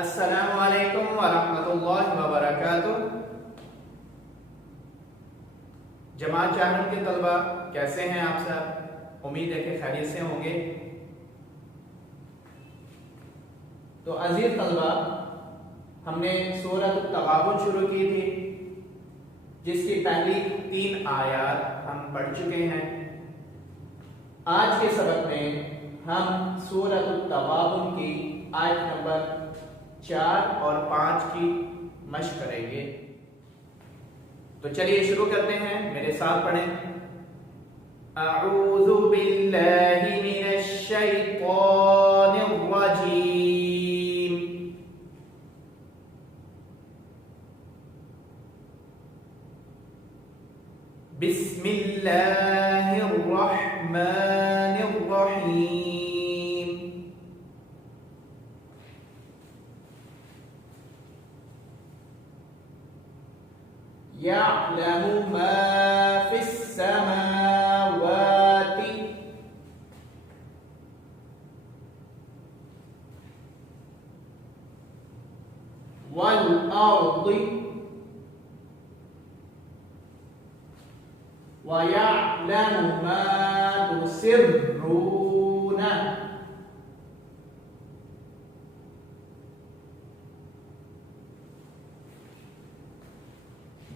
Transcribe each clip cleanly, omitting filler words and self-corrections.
अस्सलामुअलैकुम वरहमतुल्लाहि वबरकातुह। जमात जानम के तलबा, कैसे हैं आप सब? उम्मीद है कि खैरियत से होंगे। तो अजीज तलबा, हमने सूरत तगाबुन शुरू की थी, जिसकी पहली 3 आयत हम पढ़ चुके हैं। आज के सबक में हम सूरत तगाबुन की आयत नंबर 4 और 5 की मश्क करेंगे। तो चलिए शुरू करते हैं, मेरे साथ पढ़ें। अऊज़ु बिल्लाहि मिनश शैतानिर रजीम। बिस्मिल्लाहिर रहमानिर रहीम। यअलमु मा फिस समावाति वल अर्दि व यअलमु मा तुसिर्रून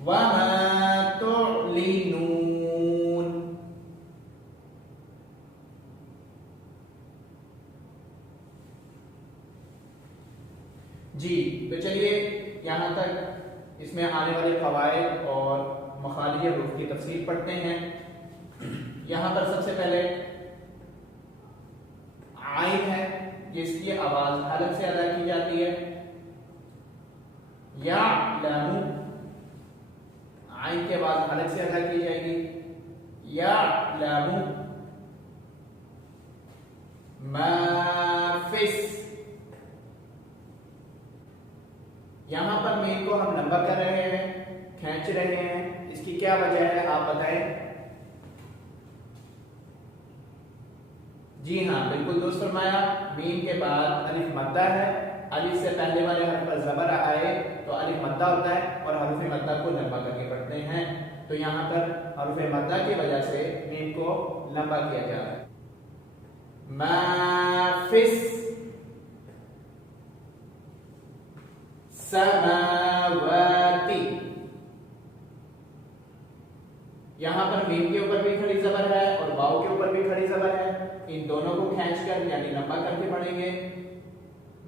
वमा तुअलिनून। जी, तो चलिए यहां तक इसमें आने वाले फवाइद और मखारिज हुरूफ की तफसील पढ़ते हैं। यहां पर सबसे पहले आइन है, जिसकी आवाज हलक से अदा की जाती है। यअलमु, आइन के बाद अलग से अदा की जाएगी। यअलमु मा फिस, यहां पर मीम को हम लंबा कर रहे हैं, खींच रहे हैं। इसकी क्या वजह है, आप बताएं। जी हाँ, बिल्कुल दुरुस्त फरमाया। मीम के बाद अलिफ मद्दा है। अलिफ से पहले वाले हर्फ पर जबर आए तो अलिफ मद्दा होता है और हर्फ मद्दा को लंबा करके पढ़ते हैं। तो यहां पर हर्फ मद्दा की वजह से मीम को लंबा किया जा रहा है। माफिस समावाति, यहां पर मीम के ऊपर भी खड़ी जबर है और वाव के ऊपर भी खड़ी जबर है। इन दोनों को खींचकर यानी लंबा करके पढ़ेंगे।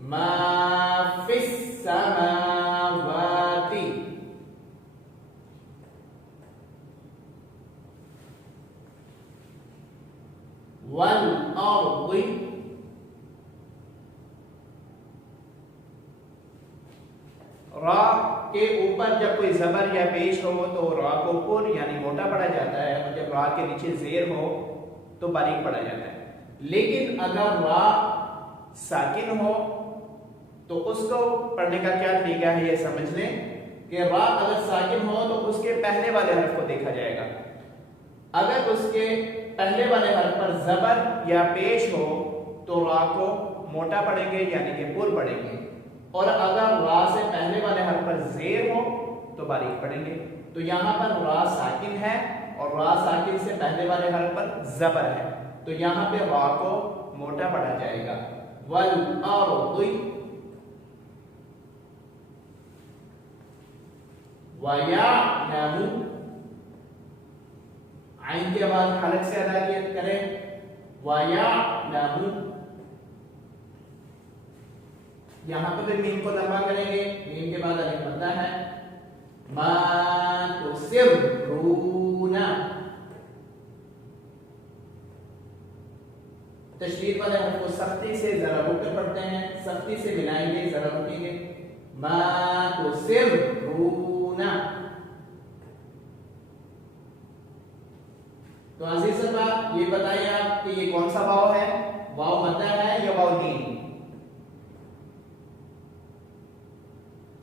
माफिस समावाति वल अर्दि रा के ऊपर जब कोई जबर या पेश हो तो रा को पुर यानी मोटा पढ़ा जाता है, और जब रा के नीचे जेर हो तो बारीक पढ़ा जाता है। लेकिन अगर रा साकिन हो तो उसको पढ़ने का क्या तरीका है, ये समझ लें कि रा अगर साकिन हो तो उसके पहले वाले हर्फ को देखा जाएगा। अगर उसके पहले वाले हर्फ पर जबर या पेश हो तो रा को मोटा पढ़ेंगे यानी कि पुर पढ़ेंगे, और अगर रा से पहले वाले हर्फ पर जेर हो तो बारीक पढ़ेंगे। तो यहां पर रा साकिन है और रा साकिन से पहले वाले हर्फ पर जबर है, तो यहां पे रा को मोटा पढ़ा जाएगा। वल अर्दि व यअलमु, आइन के बाद हलक से अदा करें। व यअलमु, यहां पर भी मीम को लंबा करेंगे। मीम के बाद अलिफ मद्दा है। मा तुसिर्रून, तशदीद वाले हर्फ को सख्ती से जरा रुक कर पढ़ते हैं, सख्ती से मिलाएंगे, जरा रुकेंगे। मा तुसिर्रून। तो अजीज सल्लल्लाहु, ये बताइए आप कि ये कौन सा वाव है? वाव मद्दा है या वाव दीन?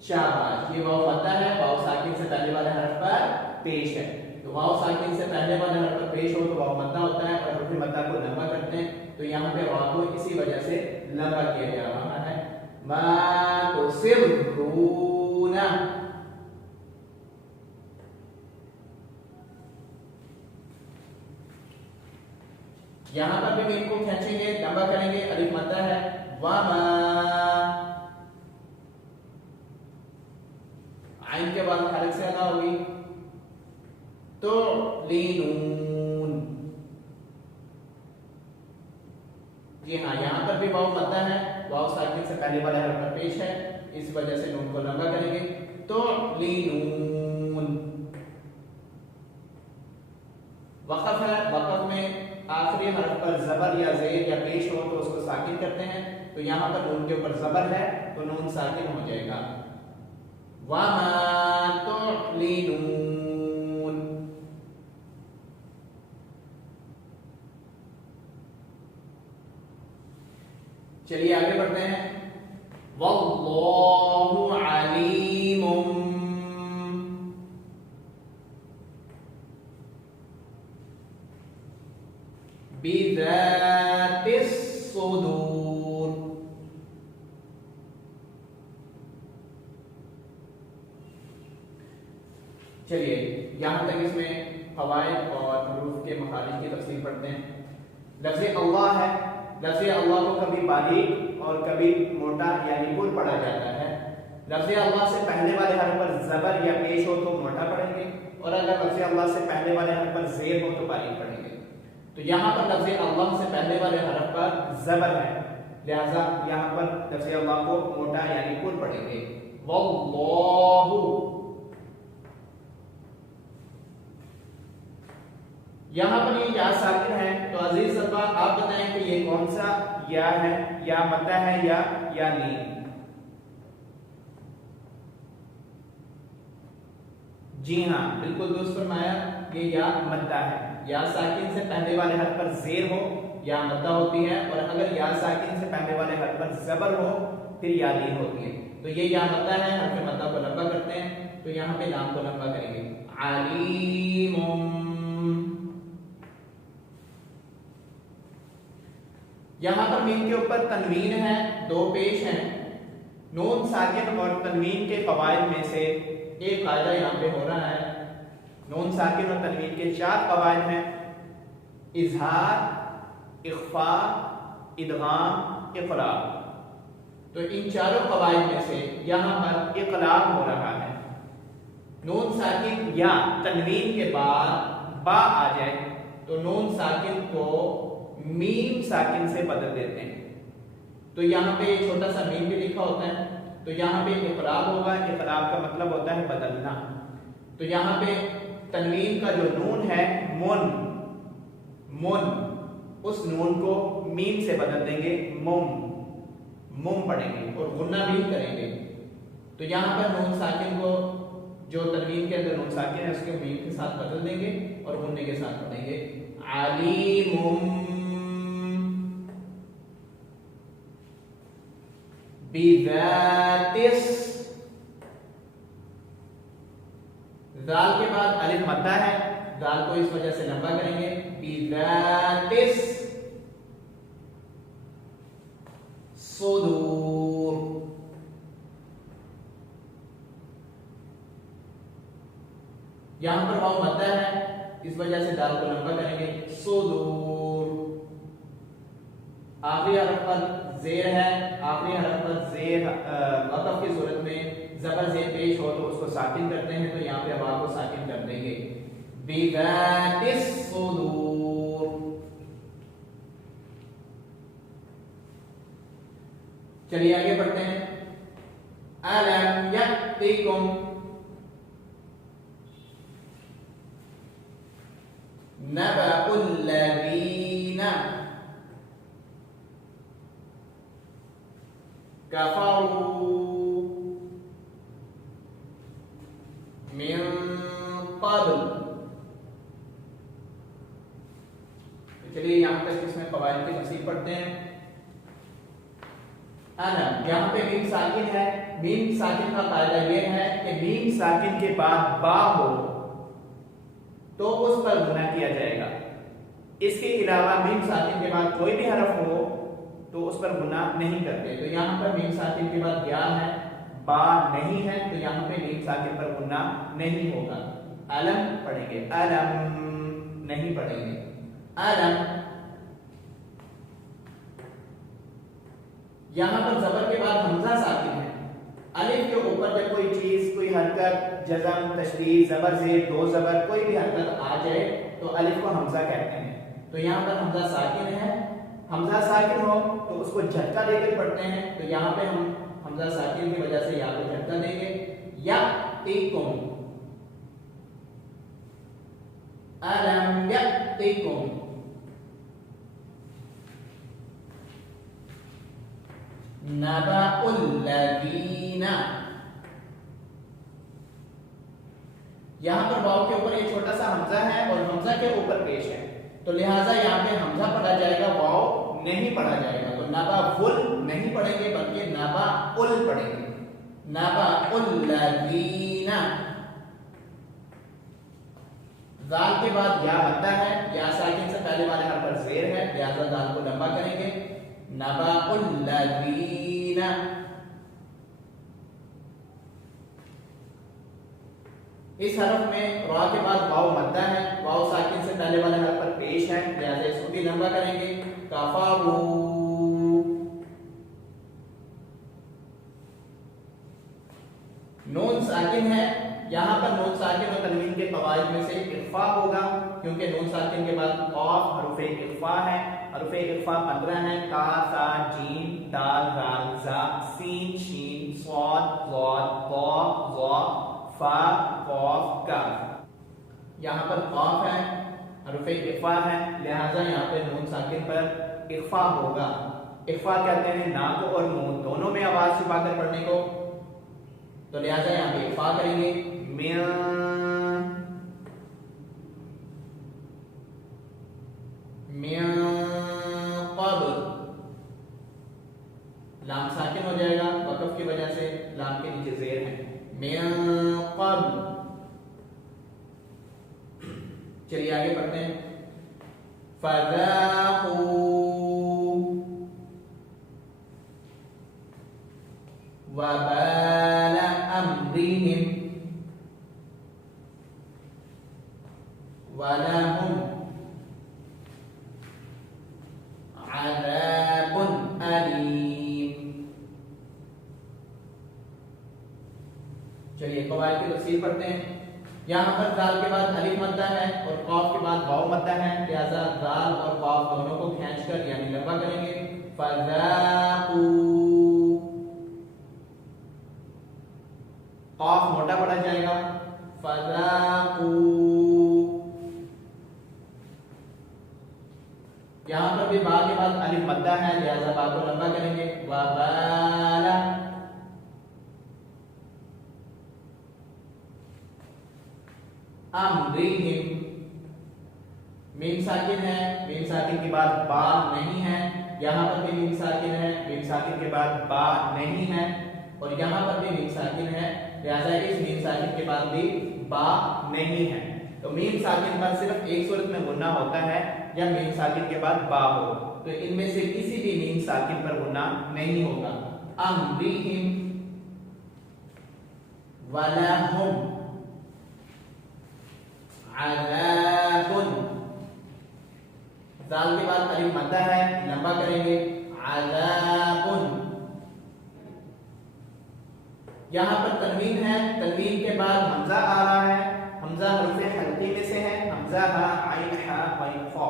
शाबाश, ये वाव मद्दा है। वाव साकिन से पहले वाले हर्फ पर पेश है, तो वाव साकिन से पहले वाले हर्फ पर पेश हो तो वाव मद्दा होता है, और हर्फ मद्दा को लंबा करते हैं। तो यहाँ पे वा को इसी वजह से लंबा किया जा रहा है। मा तो युसिर्रूना। यहां पर भी मीम को खींचेंगे, लंबा करेंगे, अलिफ मद्दा है, वमा, आइन के बाद हरफ से अदा होगी, तो लीनून। जी हाँ, यहां पर भी वाव मद्दा है, वाव साकिन से पहले वाले हरफ पर पेश है, इस वजह से नून को लंबा करेंगे, तो लीनून। वक़फ़ है, वक़फ़ में आखिरी हरफ पर जबर या ज़ेर या पेश हो तो उसको साकिन करते हैं, तो यहां पर नून के ऊपर जबर है तो नून साकिन हो जाएगा, वमा तु'लिनून। चलिए आगे बढ़ते हैं, वल्लाहु अलीमुम बिज़ातिस सुदूर। चलिए यहां तक इसमें फवाइद और हरूफ के मखारिज की तफसील पढ़ते हैं। लफ्ज़ अल्लाह है, लफ्ज़ अल्लाह को कभी बारीक और कभी मोटा यानी पुर पढ़ा जाता है। लफ्ज़ अल्लाह से पहले वाले हर्फ पर जबर या पेश हो तो मोटा पढ़ेंगे, और अगर लफ्ज़ अल्लाह से पहले वाले हर्फ पर ज़ेर हो तो बारीक पढ़ेंगे। तो यहाँ पर लफ्ज़ अल्लाह से पहले वाले हरफ पर जबर है, लिहाजा यहाँ पर लफ्ज़ अल्लाह को मोटा यानी पुर पढ़ेंगे, वल्लाहु। यहाँ पर ये या साकिन है, तो अजीज सत्वा आप बताएं कि ये कौन सा या है, या मद्दा है या नीम? जी हाँ, बिल्कुल दुरुस्त फरमाया, ये या मद्दा है। या साकिन से पहले वाले हर्फ पर ज़ेर हो या मद्दा होती है, और अगर या साकिन से पहले वाले हर्फ पर जबर हो फिर या लीन होती है। तो ये या मद्दा है, हर्फ मद्दा को लंबा करते हैं, तो यहाँ पे लाम को लंबा करेंगे, अलीमुम। यहाँ पर मीम के ऊपर तनवीन है, दो पेश हैं। नून साकिन और तनवीन के कवायद में से एक कायदा यहाँ पे हो रहा है। नून साकिन और तनवीन के 4 कवायद हैं, इजहार, इख्फा, इदगाम, इक़लाब। तो इन चारों कवायद में से यहाँ पर इक़लाब हो रहा है। नून साकिन या तनवीन के बाद बा आ जाए तो नून साकिन को मीम साकिन से बदल देते हैं। तो यहाँ पे छोटा सा मीम भी लिखा होता है, तो यहाँ पे इक़लाब होगा। इक़लाब का मतलब होता है बदलना। तो यहाँ पे तनवीन का जो नून है मुन, उस नून को मीम से बदल देंगे, मुम पढ़ेंगे और गुन्ना भी करेंगे। तो यहाँ पर नून साकिन को, जो तनवीन के अंदर नून साकिन है, उसके मीम के साथ बदल देंगे और गुन्ने के साथ पढ़ेंगे, अलीमुम बिज़ातिस। दाल के बाद अलिफ मद्दा है, दाल को इस वजह से लंबा करेंगे, बिज़ातिस सुदूर। यहां पर वाव मद्दा है, इस वजह से दाल को लंबा करेंगे, सुदूर। आखिरी हरफ पर जेर है, आखिरी हरफ पर जेर वक़फ़ की सूरत में जबर जेर पेश हो तो उसको साकिन करते हैं, तो यहाँ पे वाव को साकिन कर देंगे, बिज़ातिस सुदूर। चलिए आगे बढ़ते हैं, अलम यअतिकुम नबअुल लज़ीना कफरू मिन क़ब्ल। चलिए यहां तक इसमें क़वाइद की तफसील पढ़ते हैं। अलम, यहाँ पे मीम साकिन है। मीम साकिन का कायदा यह है कि मीम साकिन के बाद बा हो तो उस पर गुना किया जाएगा। इसके अलावा मीम साकिन के बाद कोई भी हरफ हो तो उस पर गुना नहीं करते। तो यहाँ पर मीम साकिन के बाद या है, बा नहीं है तो यहाँ पे मीम साकिन पर गुन्ना नहीं होगा। अलम पढ़ेंगे, अलम नहीं पढ़ेंगे, अलम। यहां पर जबर के बाद हमजा साकिन है। अलिफ के ऊपर जब कोई चीज, कोई हरकत, जज़म, तशदीद, जबर जेर, दो जबर, कोई भी हरकत आ जाए तो अलिफ को हमजा कहते हैं। तो यहाँ पर हमजा साकिन है, हमजा साकिन हो तो उसको झटका देकर पढ़ते हैं। तो यहाँ पे हम हमजा साकिन की वजह से यहाँ पे झटका देंगे, या तीकुम, अलम यतीकुम। नबाउल्लज़ीना, यहां पर वाव के ऊपर एक छोटा सा हमजा है और हमजा के ऊपर पेश है, तो लिहाजा यहाँ पे हमजा पढ़ा जाएगा, वाव नहीं पढ़ा जाएगा। तो नबाउल नहीं पढ़ेंगे बल्कि नबाउल पढ़ेंगे, नबाउल्लज़ीना। दाल के बाद या बनता है, या साकिन से पहले वाले हर पर जेर है, लिहाजा दाल को लंबा करेंगे, नबाउल्लज़ीना। इस हरफ में रा के बाद वाव मद्दा है, वाव साकिन से पहले वाले हरफ पर पेश है, लिहाजा इसको भी लंबा करेंगे, कफरू। नून साकिन है, यहाँ पर नून साकिन और तनवीन के कवाइद में से इख्फा होगा, क्योंकि नून साकिन के बाद कॉफ हरुफे इख्फा है। हरुफे इख्फा 15 है, का, सा, जीम, दाल, राल, जा, सीन, शीन, स्वाद, ज़ाद, ज़ा, ज़ा, फा, कॉफ, कफ। यहाँ पर कॉफ है, हरुफे इख्फा है, लिहाजा यहाँ पे नून साकिन पर इख्फा होगा। इख्फा कहते हैं नाक और मुंह दोनों में आवाज छिपाकर पढ़ने को, तो लिहाजा यहाँ पे इख्फा करेंगे, मिया, मिया क़ब्ल। लाम साकिन हो जाएगा वक़फ़ की वजह से, लाम के नीचे ज़ेर है, मिया क़ब्ल। चलिए आगे पढ़ते हैं, फ़ज़ाक़ू, वबाल अम्रिहिम, वलहुम अज़ाबुन अलीम। चलिए कवाइद की तफसीर पढ़ते हैं। यहाँ पर दाल के बाद अलिफ मद्दा है और कॉफ के बाद वाव मद्दा है, लिहाजा दाल और वाव दोनों को खींचकर यानी लंबा करेंगे, फ़ज़ाक़ू। कॉफ मोटा पढ़ा जाएगा, फ़ज़ाक़ू। यहाँ पर भी बा के बाद अलिफ मद्दा है, लिहाजा बा को लंबा करेंगे, वबाला। अम्रिहिम, मीम साकिन है, मीम साकिन के बाद बा नहीं है, यहाँ पर भी मीम साकिन है, मीम साकिन के बाद बा नहीं है, और यहाँ पर भी मीम साकिन है, लिहाजा इस मीम साकिन के बाद भी बा नहीं है। तो मीम साकिन पर सिर्फ एक सूरत में गुन्ना होता है, या मीम साकिन के बाद बा हो, तो इनमें से किसी भी मीम साकिन पर गुन्ना नहीं होगा। अम्रिहिम, वलहुम अज़ाबुन। दाल के बाद अलिफ मद्दा है, लंबा करेंगे, अज़ाबुन। यहाँ पर तनवीन है, तनवीन के बाद हमजा आ रहा है, हमजा हरुफे हल्की में से है, हमजा हा, आइन, हा, वाइन, खा।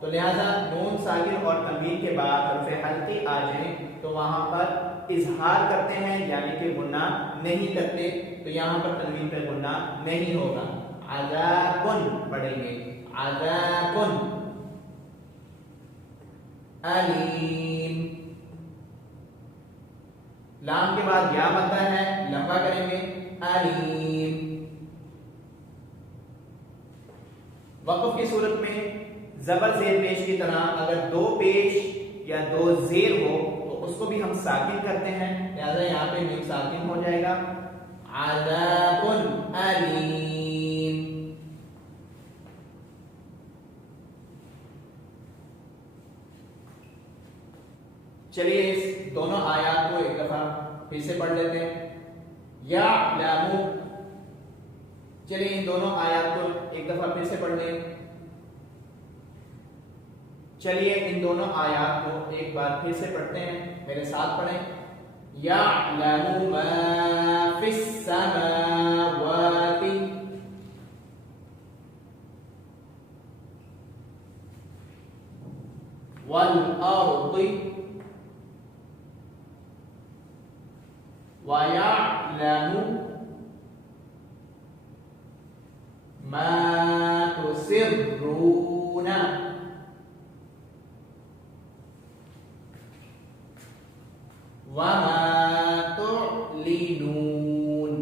तो लिहाजा नून साकिन और तनवीन के बाद हरुफे हल्की आ जाए तो वहां पर इजहार करते हैं, यानी कि गुन्ना नहीं करते, तो यहाँ पर तनवीन पे गुन्ना नहीं होगा। अज़ाबुन पढ़ेंगे, अज़ाबुन। अलीम, लाम के बाद या बनता है, लंबा करेंगे, अलीम। वक़फ़ की सूरत में जबर जेर पेश की तरह अगर दो पेश या दो जेर हो तो उसको भी हम साकिन करते हैं, लिहाजा यहाँ पे मीम साकिन हो जाएगा, अज़ाबुन अलीम। चलिए इस दोनों आयात को एक दफा फिर से पढ़ लेते हैं। यालमु। चलिए इन दोनों आयत को एक दफा फिर से पढ़ लें। चलिए इन दोनों आयत को एक बार फिर से पढ़ते हैं, मेरे साथ पढ़ें। यालमु मा फिस समावाति वल अर्दि व यालमु मा तुसिर्रूना व मा तु'लिनून।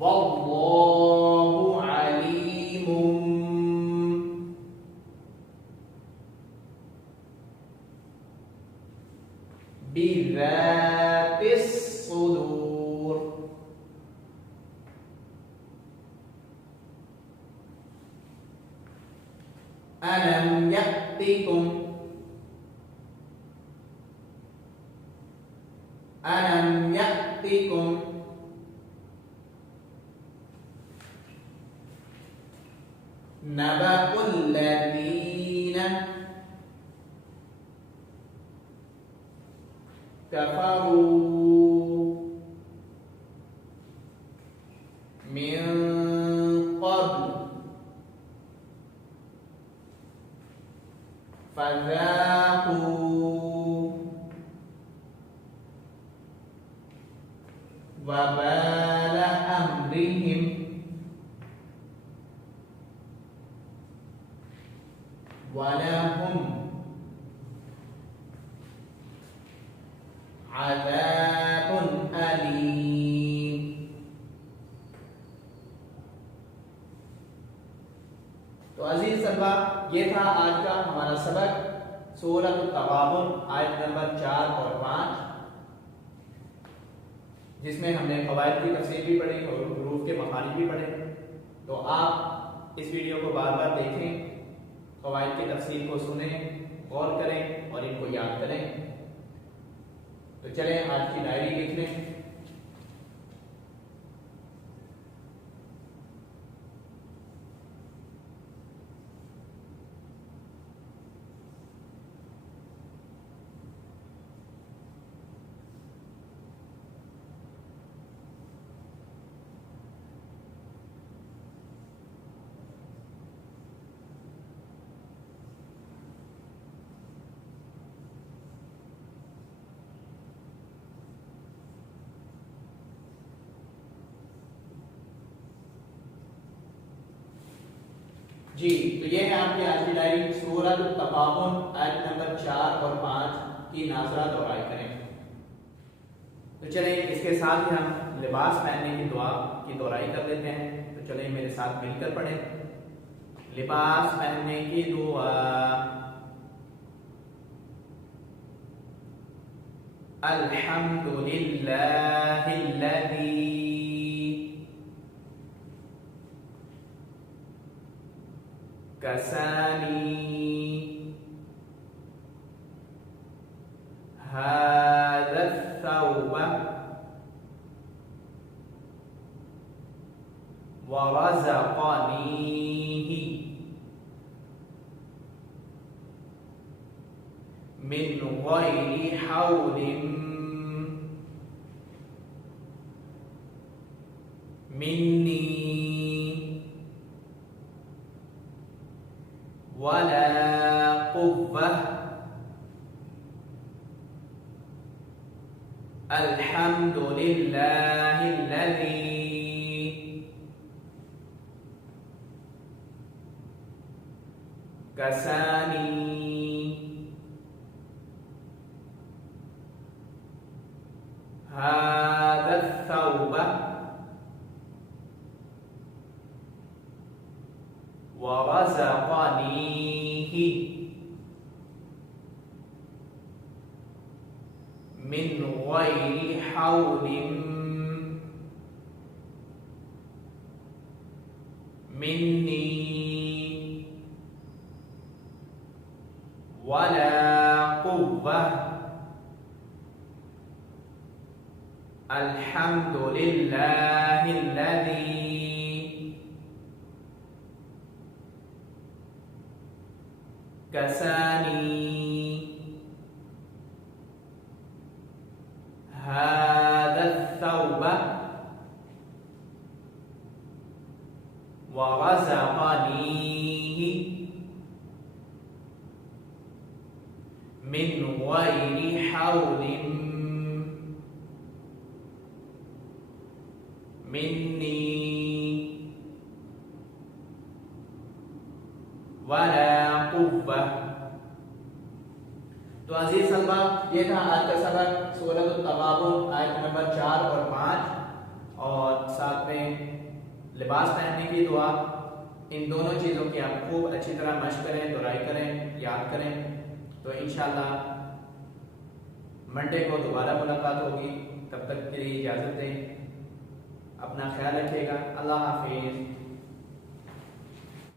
वल्लाहु अलीमुम बिज़ातिस सुदूर। अलम यअतिकुम अलम यअतिकुम नबअुल लज़ीना कफरू मिन क़ब्ल फ़ज़ाक़ू वबाल अम्रिहिम वलहुम अज़ाबुन अलीम। तो अजीज सल्वा, ये था आज का हमारा सबक सूरह अत-तग़ाबुन आयत नंबर 4 और 5, जिसमें हमने फ़वाइद की तफसीर भी पढ़ी और हुरूफ के मखारिज भी पढ़े। तो आप इस वीडियो को बार बार देखें, फ़वाइद की तफसीर को सुनें, गौर करें और इनको याद करें। तो चलें आज की डायरी लिख लें। जी, तो ये है आपकी आज की डायरी। सूरह अत-तग़ाबुन आयत नंबर 4 और 5 की नाज़रा दोहराई करें। तो चलें इसके साथ ही हम लिबास पहनने की दुआ की दोहराई कर लेते हैं। तो चलें मेरे साथ मिलकर पढ़ें। लिबास पहनने की दुआ। अल्हम्दुलिल्लाहिल्लज़ी कसानी हाज़ा थौब व रज़क़नीही मिन गैरि हौलिन मिन्नी वला कुव्वह। अल्हम्दुलिल्लाहिल्लज़ी कसानी हाज़ा थौब व रज़क़नीही मिन गैरि हौलिन मिन्नी वला कुव्वह। अल्हम्दुलिल्लाहिल्लज़ी कसानी हादत्थौब वरज़क़नीहि मिन गैरि हौलिन मिन्नी वला कुव्वा। तो अजीज सलमा, ये था आज का सबक सूरत अत-तग़ाबुन आयत नंबर 4 और 5 और साथ में लिबास पहनने की दुआ। इन दोनों चीज़ों की आप खूब अच्छी तरह मश्क करें, दुआई करें, याद करें। तो इंशाअल्लाह मंडे को दोबारा मुलाकात होगी। तब तक के लिए इजाज़त दें। अपना ख्याल रखिएगा। अल्लाह हाफिज़।